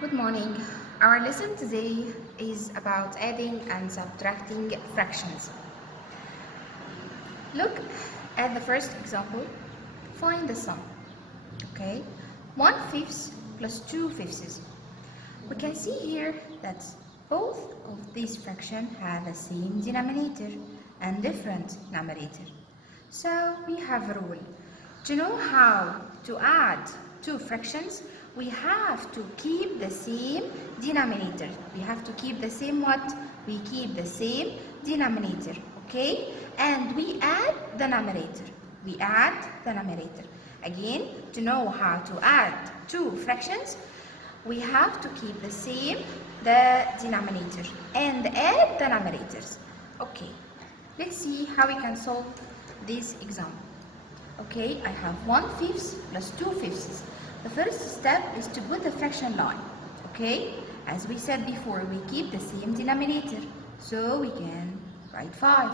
Good morning. Our lesson today is about adding and subtracting fractions. Look at the first example. Find the sum. Okay, 1/5 plus 2/5. We can see here that both of these fractions have the same denominator and different numerator. So we have a rule. To know how to add two fractions, we have to keep the same denominator. We have to keep the same what? We keep the same denominator, okay? And we add the numerator. We add the numerator. Again, to know how to add two fractions, we have to keep the same denominator and add the numerators. Okay, let's see how we can solve this example. Okay, I have 1/5 plus 2/5. The first step is to put the fraction line. Okay, as we said before, we keep the same denominator, so we can write 5.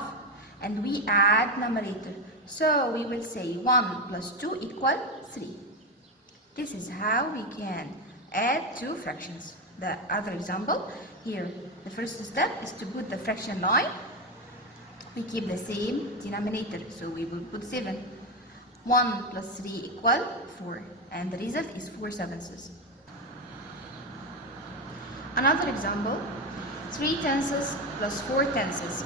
And we add numerator, so we will say 1 plus 2 equal 3. This is how we can add two fractions. The other example, here, the first step is to put the fraction line. We keep the same denominator, so we will put 7. 1 plus 3 equal 4, and the result is 4/7. Another example, 3/10 plus 4/10.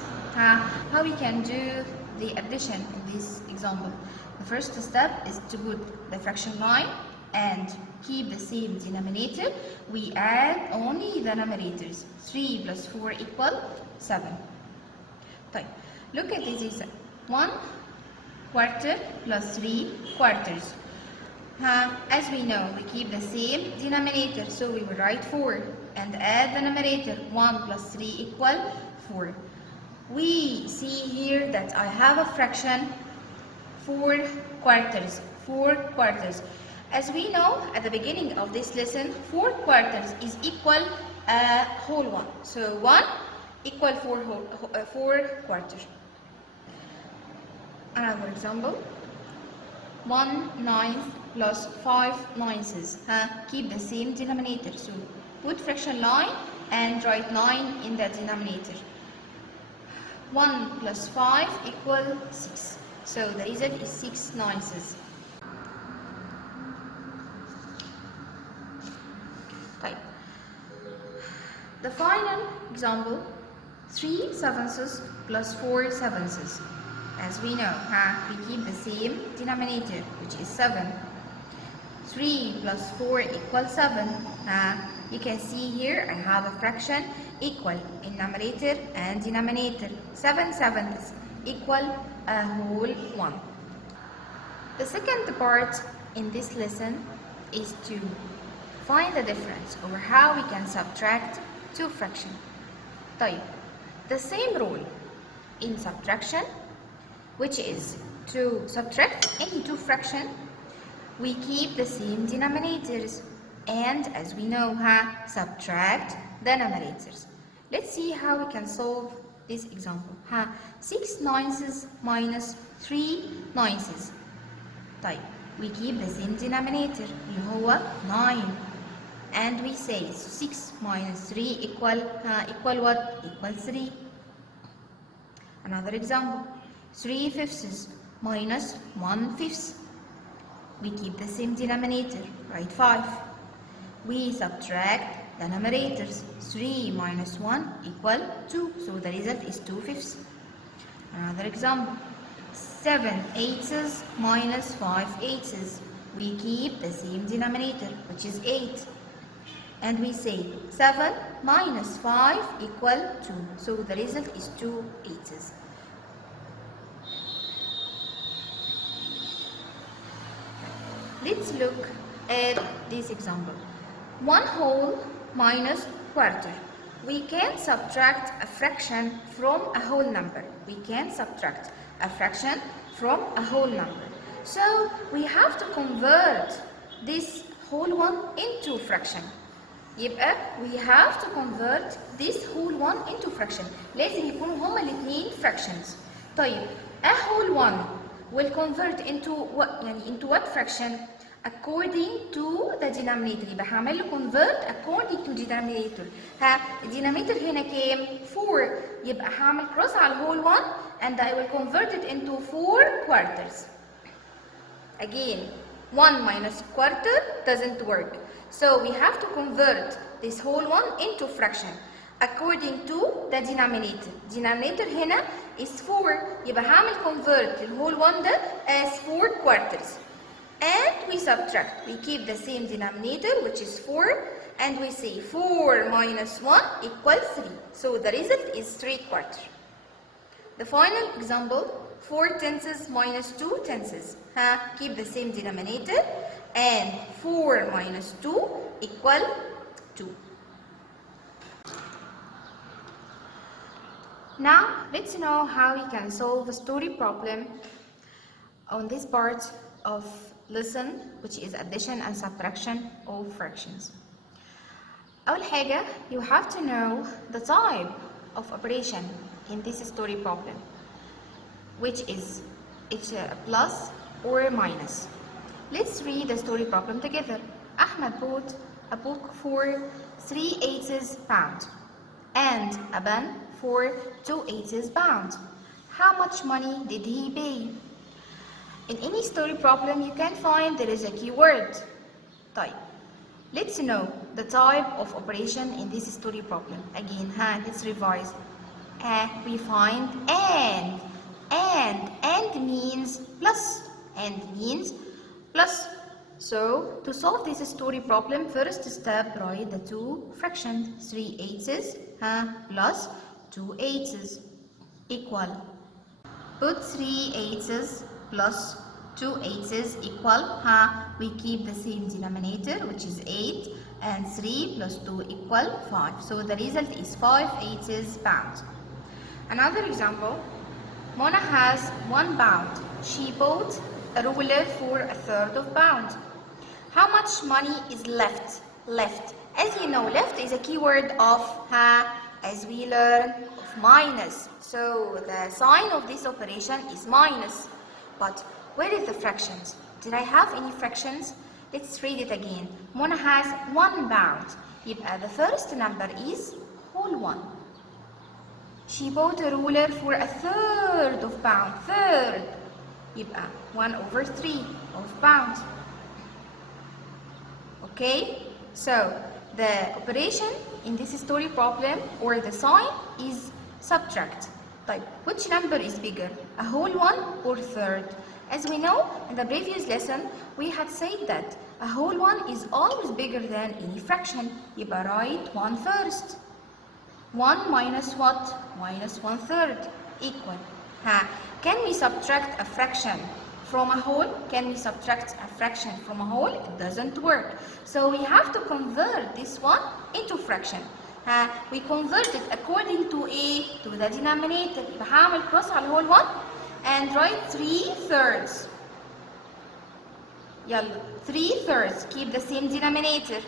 How we can do the addition in this example? The first step is to put the fraction line and keep the same denominator. We add only the numerators. 3 plus 4 equal 7. طيب, look at this example. 1/4 plus 3/4. As we know, we keep the same denominator, so we will write 4 and add the numerator. 1 plus 3 equal 4. We see here that I have a fraction 4/4. 4/4. As we know at the beginning of this lesson, 4/4 is equal a whole one. So 1 equal 4/4. Another example, 1/9 plus 5/9. Keep the same denominator, so put fraction line and write 9 in the denominator. 1 plus 5 equal 6, so the result is 6/9. Right. The final example, 3/7 plus 4/7. As we know, we keep the same denominator, which is 7. 3 plus 4 equals 7. You can see here I have a fraction equal in numerator and denominator. 7/7 equal a whole one. The second part in this lesson is to find the difference or how we can subtract two fractions. طيب, the same rule in subtraction, which is to subtract any two fractions, we keep the same denominators, and as we know, subtract the numerators. Let's see how we can solve this example. 6/9 minus 3/9. طيب, we keep the same denominator اللي هو 9, and we say 6 minus 3 equal what? Equal 3. Another example, 3/5 minus 1/5. We keep the same denominator, write 5. We subtract the numerators. 3 minus 1 equal 2, so the result is 2/5. Another example, 7/8 minus 5/8. We keep the same denominator, which is 8. And we say 7 minus 5 equal 2, so the result is 2/8. Let's look at this example. 1 whole minus quarter. We can subtract a fraction from a whole number. We can subtract a fraction from a whole number. So we have to convert this whole one into fraction. يبقى we have to convert this whole one into fraction. لازم يكونوا هما الاثنين fractions. طيب, a whole one will convert into what? into what fraction? according to the denominator. يبقى هعمل له convert according to denominator. الديناميتر هنا كام؟ 4. يبقى هعمل cross على الwhole one and I will convert it into 4 quarters. Again, 1 minus quarter doesn't work. So we have to convert this whole one into fraction according to the denominator. Denominator هنا is 4. يبقى هعمل convert الwhole one ده as 4 quarters. And we subtract. We keep the same denominator, which is 4, and we say 4 minus 1 equals 3. So the result is 3 quarters. The final example, 4 tenths minus 2 tenths. Keep the same denominator, and 4 minus 2 equal 2. Now, let's know how we can solve a story problem on this part of lesson, which is addition and subtraction of fractions. أول حاجة, you have to know the type of operation in this story problem, which is it's a plus or a minus. Let's read the story problem together. Ahmed bought a book for 3/8 pound and a pen for 2/8 pound. How much money did he pay? In any story problem, you can find there is a keyword. Type. Let's know the type of operation in this story problem. Again, let's revise. We find and means plus. And means plus. So, to solve this story problem, first step, write the two fractions. 3/8 plus 2/8 equal. Put 3/8 plus 2/8 equal, we keep the same denominator, which is 8, and 3 plus 2 equal 5. So the result is 5/8 pounds. Another example, Mona has 1 pound. She bought a ruler for 1/3 of pound. How much money is left? Left. As you know, left is a keyword of, as we learn, of minus. So the sign of this operation is minus. But where is the fractions? Did I have any fractions? Let's read it again. Mona has 1 pound. يبقى the first number is whole 1. She bought a ruler for 1/3 of pound. Third. يبقى 1/3 of pound. Okay? So the operation in this story problem or the sign is subtract. Type. Which number is bigger? A whole 1 or third? As we know, in the previous lesson, we had said that a whole 1 is always bigger than any fraction. يبقى write 1 first. 1 minus what? Minus 1/3 equal. Can we subtract a fraction from a whole? Can we subtract a fraction from a whole? It doesn't work. So we have to convert this one into fraction. We convert it according to the denominator. هعمل cross على whole one and write 3/3. يلا 3/3. Keep the same denominator.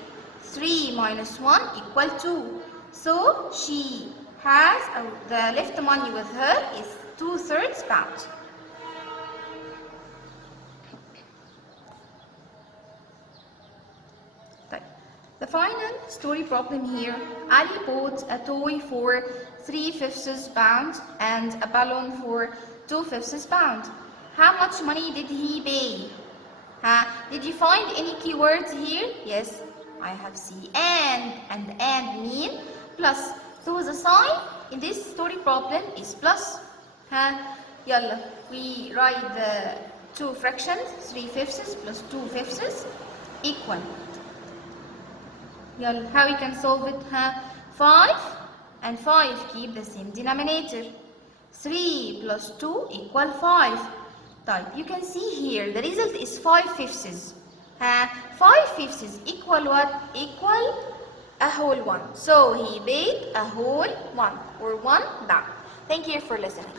3 minus 1 equal 2. So she has the left money with her is 2/3 pound. The final story problem here, Ali bought a toy for 3/5 pound and a balloon for 2/5 pound. How much money did he pay? Did you find any keywords here? Yes, I have seen and mean plus. So the sign in this story problem is plus. Yalla, we write the two fractions, 3/5 plus 2/5 equal. Yalla, how we can solve it? 5 and 5 keep the same denominator. 3 plus 2 equal 5. Type. You can see here the result is 5/5. 5/5 equal what? Equal a whole 1. So he paid a whole 1 or 1 pound. Thank you for listening.